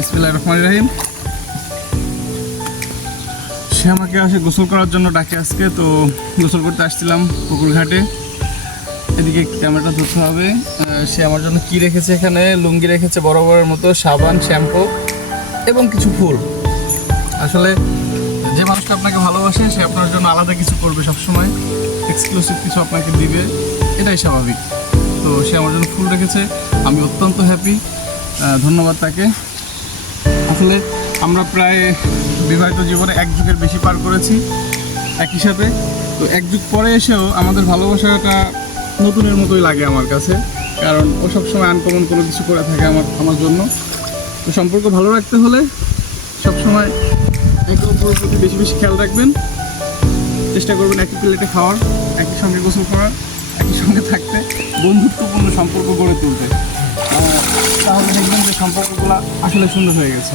বিসমিল্লাহির রহমানির রহিম। সে আমাকে আসে গোসল করার জন্য ডাকে আজকে, তো গোসল করতে আসছিলাম পুকুর ঘাটে। এদিকে ক্যামেরাটা ধরতে হবে। সে আমার জন্য কি রেখেছে, এখানে লুঙ্গি রেখেছে বরাবরের মতো, সাবান, শ্যাম্পু এবং কিছু ফুল। আসলে যে মানুষটা আপনাকে ভালোবাসে সে আপনার জন্য আলাদা কিছু করবে, সবসময় এক্সক্লুসিভ কিছু আপনাকে দিবে, এটাই স্বাভাবিক। তো সে আমার জন্য ফুল রেখেছে, আমি অত্যন্ত হ্যাপি। ধন্যবাদ তাকে। আসলে আমরা প্রায় বিবাহিত জীবনে এক যুগের বেশি পার করেছি একই সাথে। তো এক যুগ পরে এসেও আমাদের ভালোবাসাটা নতুনের মতোই লাগে আমার কাছে, কারণ ও সবসময় আনকমন কোনো কিছু করে থাকে আমার জন্য। তো সম্পর্ক ভালো রাখতে হলে সবসময় একে অপরের প্রতি বেশি বেশি খেয়াল রাখবেন, চেষ্টা করবেন একই প্লেটে খাওয়ার, একই সঙ্গে গোসল করার, একই সঙ্গে থাকতে, বন্ধুত্বপূর্ণ সম্পর্ক গড়ে তুলতে। তাহলে দেখবেন যে সম্পর্কগুলো আসলে সুন্দর হয়ে গেছে।